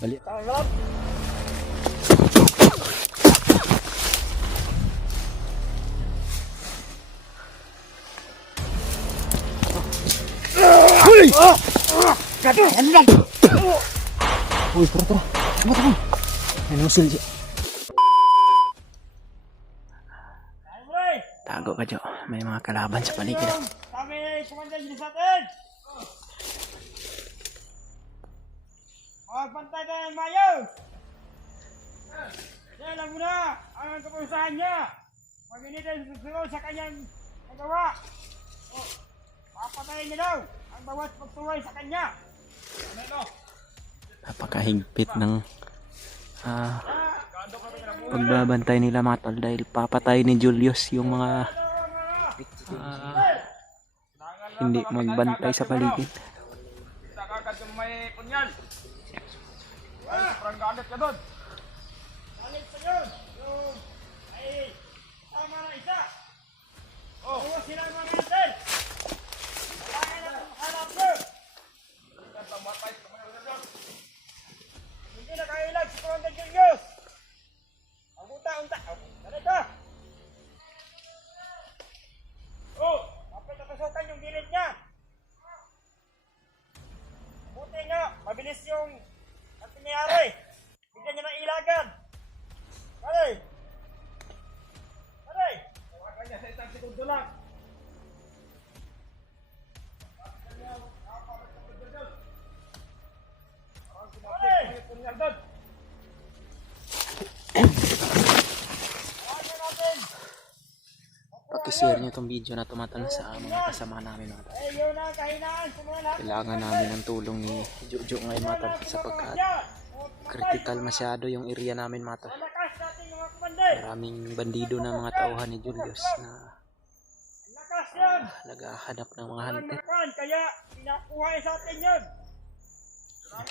Bali. Uy, tara. Tama. May nusul siya. Tago ka, Jo. May mga kalaban sa paligid. Kami kumandan dito sa atin. Magbantay tayo ng mayos. Alam mo na ang kapusahan niya. Pag hindi tayo susunod sa kanyang nagawa, papatayin niya daw ang bawat pagtuloy sa kanya. Napakahigpit ng pagbabantay nila mga tol dahil papatay ni Julius yung mga hindi magbantay sa paligid. Kita kagad yung may punyal. Ay, sobrang galit ka doon. Galit sa yun. Yung, ay, tama na isa. Oh. Sila mga natin. Kailangan natin makalap ko. Hindi na kailag si Commander Julius. Ang unta. Galit ka. Oh, kapit napasukan yung gilid niya. Buti nga, mabilis yung ang nangyayari. Bigyan niya ng ilagan. Aray! Tawagan niya sa isang segundo lang. Aray! Punyal doon. Tawagan natin. Pakishare nyo itong video na tumatal sa mga kasama namin mga tol. Eh, yun ang kahinaan. Kailangan namin ng tulong ni Jojo ngayon mga tol sapagkat critical masyado yung area namin mga tol. Lakas natin mga kumander. Maraming bandido na mga tauhan ni Julius na Lakas yan. naghahanap ng mga hunter. Kaya pinakuha sa atin yun.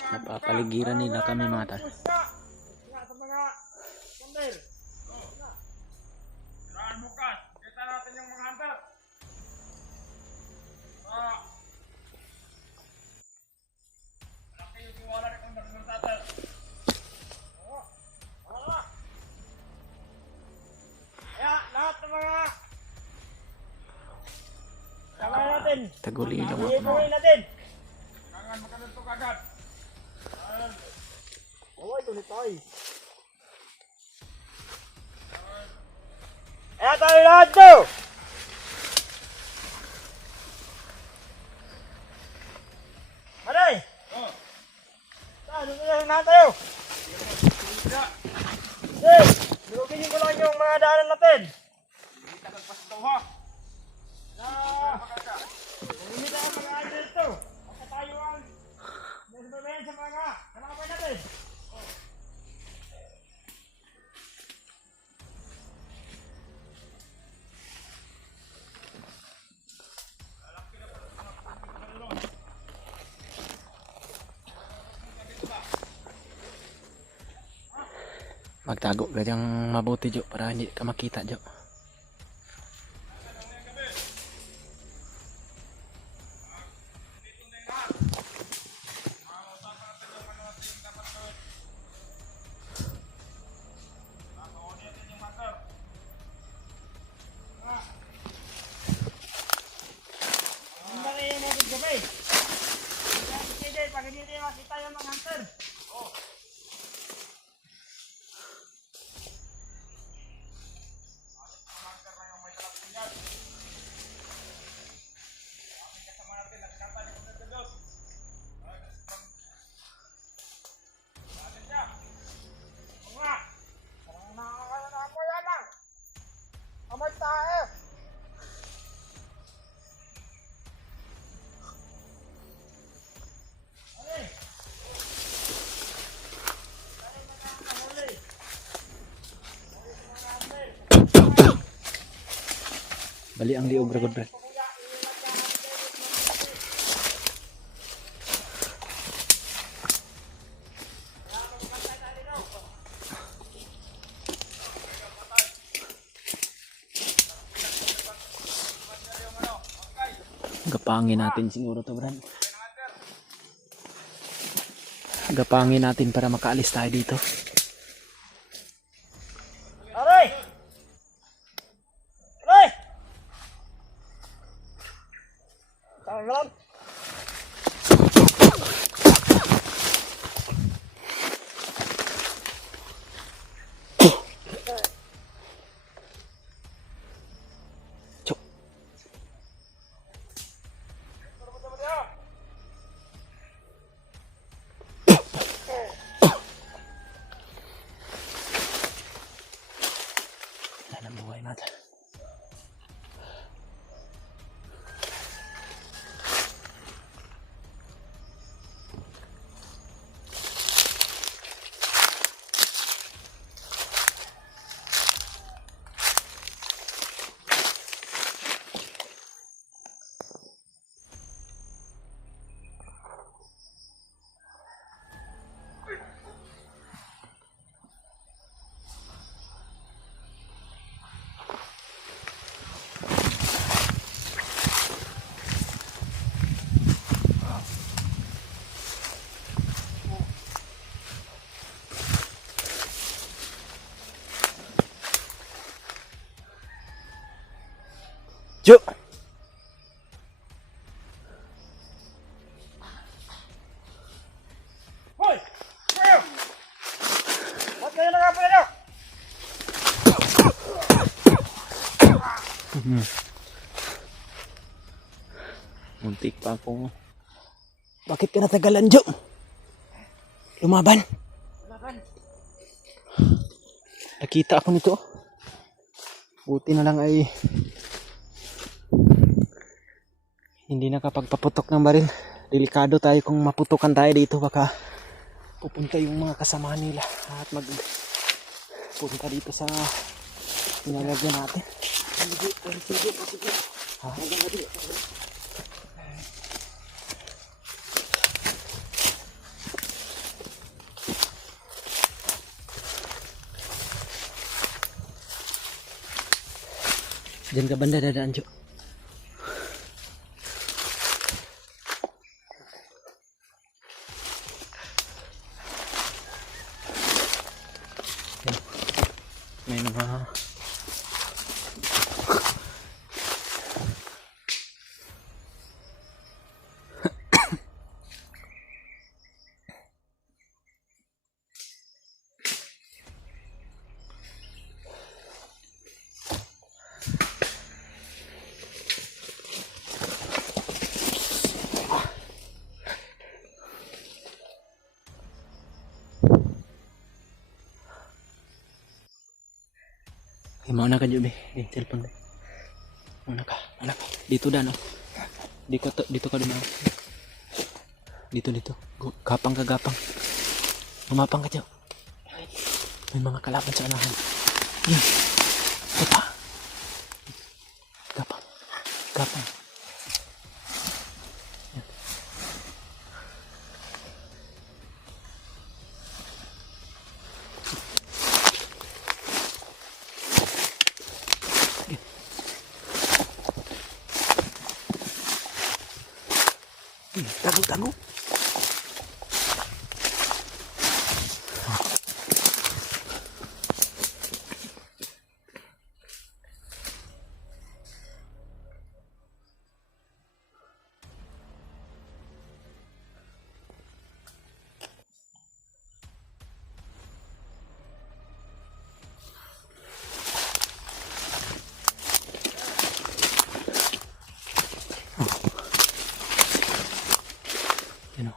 Napapaligiran nila kami mga tol. Nga sa mga kumander. Siraan mo ka. Kita natin yung mga hunter. Malaki yung tiwala ni Commander Tatel. Kaya lahat ng mga kailangan natin. Taguli lang ako. Iipuhin natin. Kailangan makanuntok agad. Away, tuloy tayo. Kaya tayo lahat to. Maray! Saan? Ano na tayo? Hey! Nilugin ko lang yung mga daanan natin. Hindi ka nagpasitaw ha? Hindi tayo mag-aaral dito. Baka tayo ang nagsababayan sa mga kalaban natin. Magtago ka dyang mabuti Jo para hindi ka makita Jo. Pag hindi tayo makita yung mga hunter. Bali ang liog ragod brad. Gapangin natin siguro to brad. Gapangin natin para makaalis tayo dito. Aray! Aray! Saan lang? Chok. Wala na buhay mata. Jo! Hoy! Kayo! Ba't kayo nakapala nyo? Muntik pa akong... Bakit ka natagalan, Jo? Lumaban. Laban. Nakita ako nito. Buti na lang ay... hindi nakapagpaputok ng baril. Delikado tayo kung maputukan tayo dito. Baka pupunta yung mga kasama nila at punta dito sa pinalagyan natin. Ha? Diyan ka banda dadaan, Jo. Yan. May mga mauna ka, Jo, be. Yung cellphone, be. Mauna ka. Anak. Dito da, no? Dito ka dumaan. Dito. Gapang ka, gapang. Lumapang ka, Jo. May mga kalaban sa anahan. Yan. Ito pa. Gapang. Gapang. Yan. Tago.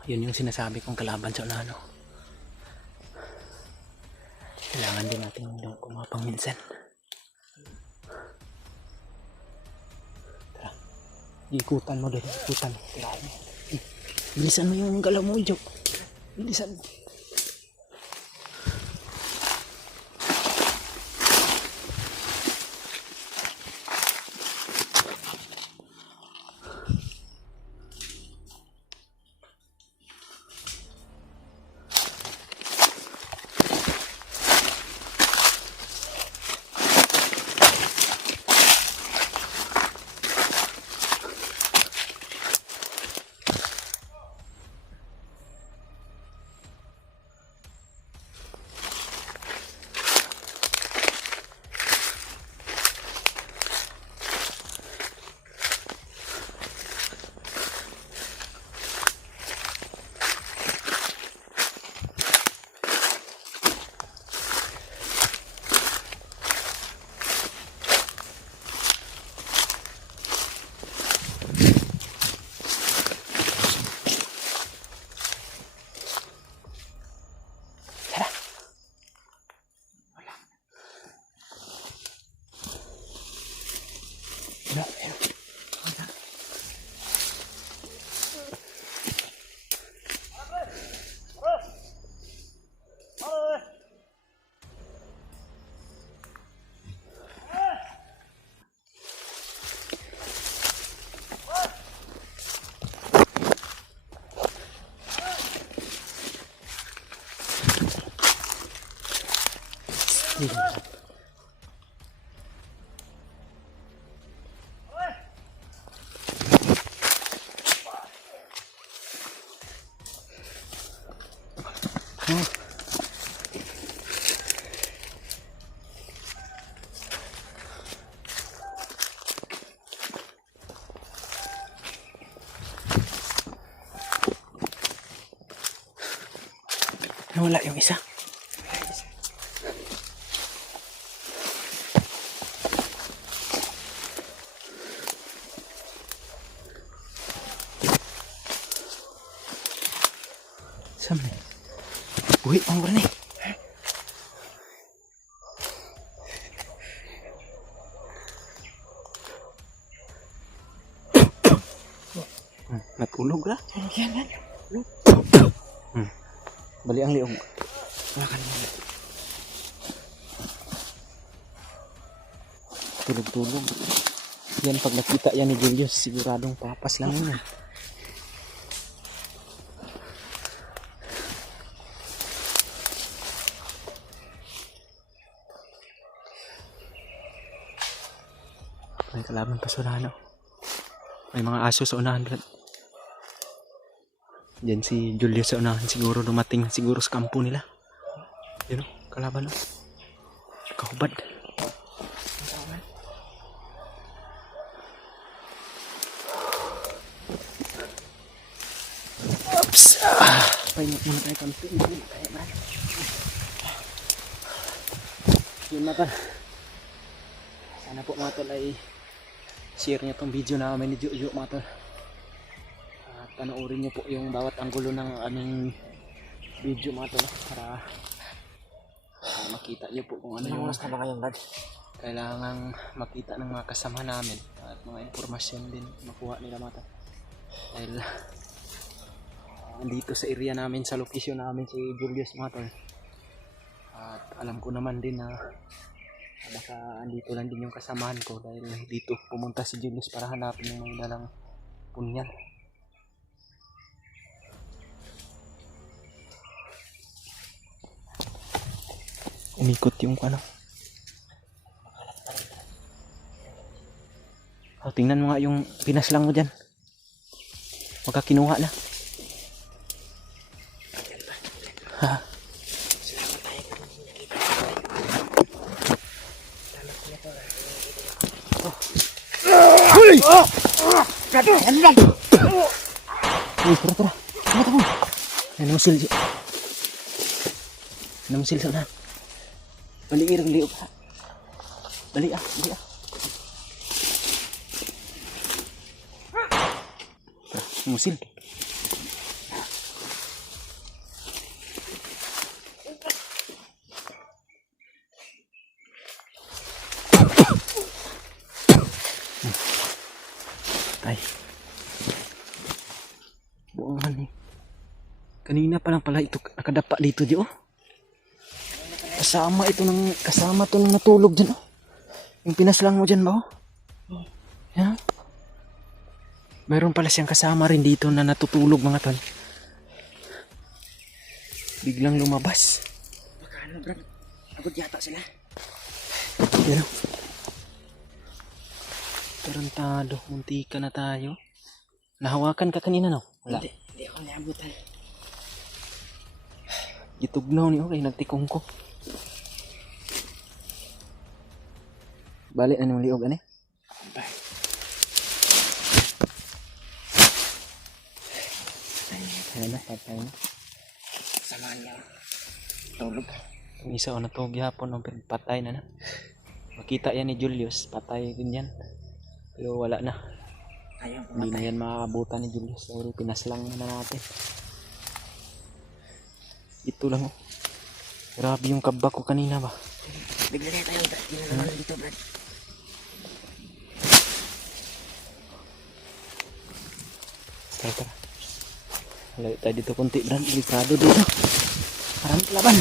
Yun yung sinasabi kong kalaban sa unahan. Kailangan din natin kumapang minsan. Tara. Ikutan mo doon. Ikutan. Bilisan mo yung galaw mo, Jo. Bilisan mo. Nawala yung isa. Saan na? Uy, ang gani. Natulog ra. Yan. Bali ang liong. Wala ka naman. Tulog-tulog. Yan pag nakita yan ni Julius, siguradong papas lang yun. May kalaban pa sa unahan. May mga aso sa unahan. Diyan si Julius sa unahan. Siguro dumating siguro sa kampo nila. Yun o, kalaban o. Kahubad. Oops! Pahingat muna tayo kampi. Yun na tol. Sana po mga tol ay share nyo tong video namin ni Juju mga tol. At panoorin nyo po yung bawat anggulo ng aming video mga tol. Para makita nyo po kung ano yung Oras na ba ngayon, Brad? kailangang makita ng mga kasama namin. At mga impormasyon din makuha nila mga tol. Dahil andito sa area namin, sa location namin si Julius mga tol. At alam ko naman din na baka andito lang din yung kasamahan ko dahil dito pumunta si Julius para hanapin yung mga dalang punyal. Umikot yung ano. Oh, tingnan mo nga yung pinaslang mo dyan. Magkakinuha na. Ha? Brad! Yan, Brad! Uy, tara. Tara. Namusil siya. Namusil sa unahan. Bali irang liog ha. Bali ah. Tara, namusil. Ay. Buangan eh. Kanina pa lang pala ito nakadapa dito di oh. Kasama to nung natulog dyan oh. Yung pinaslang mo dyan ba oh? Yan. Mayroon pala siyang kasama rin dito na natutulog mga tol. Biglang lumabas. Baka ano, Brad? Agad yata sila. Yan oh. Tarantado, muntika na tayo. Nahawakan ka kanina no? Wala. Hindi ako niabutan. Gitugnaw ni okay, nagtikong ko. Balik anong liog ani? Ayun na, patay na. Samahan niya. Tulog. Yung isa o natulog hapon, patay na na. Makita yan ni Julius, patay din yan. Pero wala na. Ayaw Hindi na pumatay. yan makakabutan ni Julius. Dahil pinaslang na natin. Ito lang oh. Grabe yung kabak ko kanina ba. Bigla na tayo. Hindi na naman dito, Brad. Tara. Layo tayo dito konti, Brad. Delikado dito. Parang laban.